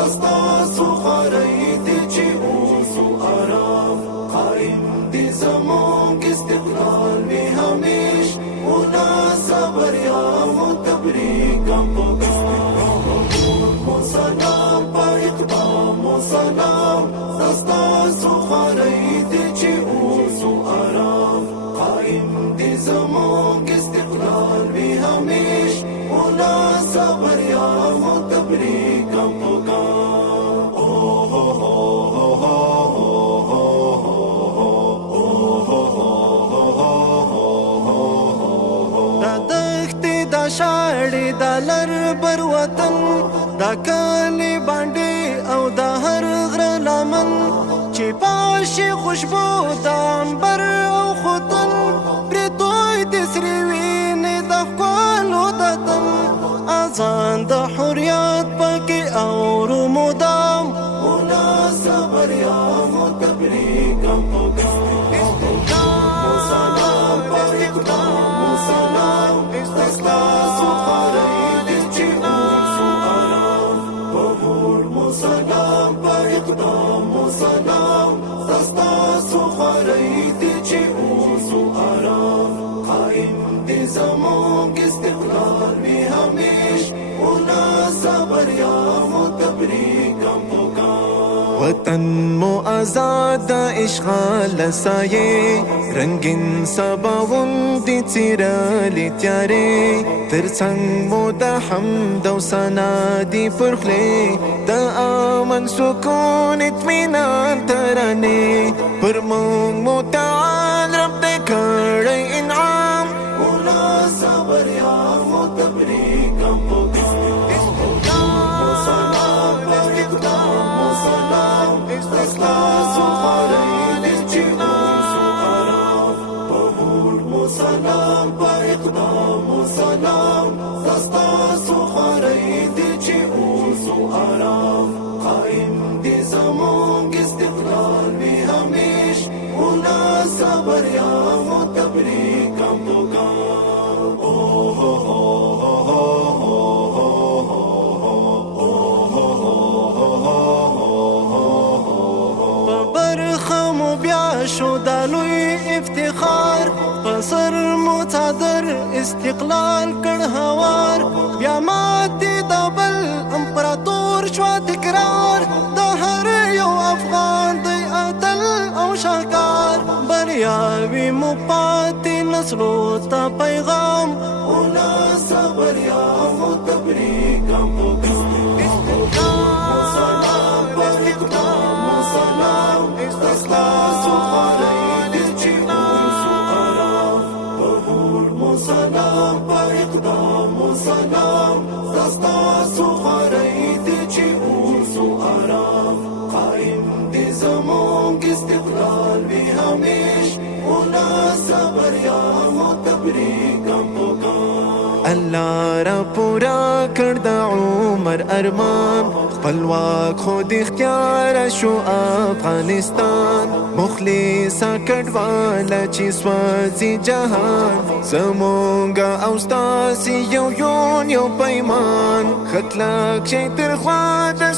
دستاسو خواري دي چې اوسو آرام قائم دي زمونږ استقلال وي همیش ونا صبر یا متبریک مو سلام په اقدام مو سلام دستاسو خواري دي چې اوسو آرام قائم دي زمونږ استقلال وي همیش ونا صبر یا متبریک شاړې د لر بر وطن دا کلی باندې او د هر غره لمن چې پاشي خوشبو د عنبر او خوتن پرې توی د سرې وینې د ښکلو د تن اذان د حریات پکې اورو مدام ونا صبر یا متبریک دستاسو خواري دي چې اوسو آرام بهور مو سلام په اقدام مو سلام دستاسو خواري دي چې اوسو آرام قائم دي زمونږ استقلال وي همیش ونا صبر یا متبریک وطن مو آزاد اشغال سایه رنگین سباون دی څیرلې تیارې ترڅنګ مو د حمد او ثنا دی پرخلې د امن سکون اطمینان ترانې پر موږ متعال رب دې کړی انعام ونا صبر یا متبریک دستاسو خواري دي چې اوسو آرام بهور مو سلام په اقدام مو سلام دستاسو خواري دي چې اوسو آرام قائم دي زمونږ استقلال وي همیش ونا صبر یا متبریک شو د لوی افتخار پسر متعدر استقلال کړ هوار بیا ماتې د بل امپراتور شو تکرار د هر یو افغان د عدل او شاهکار بریاوي مو پاتې نسلو ته پیغام ونا صبر یا متبریک دستاسو خواري دي چې اوسو آرام بهور مو سلام په اقدام مو سلام دستاسو خواري دي چې اوسو آرام قائم دي زمونږ استقلال وي همیش ونا صبر یا متبریک الله را پورا کړ د عمر ارمان خپلواک خود اختیار شو افغانستان مخلص کډواله چې سوځي جهان زمونږ او ستاسو یو پیمان خطلاک شي تر خوا د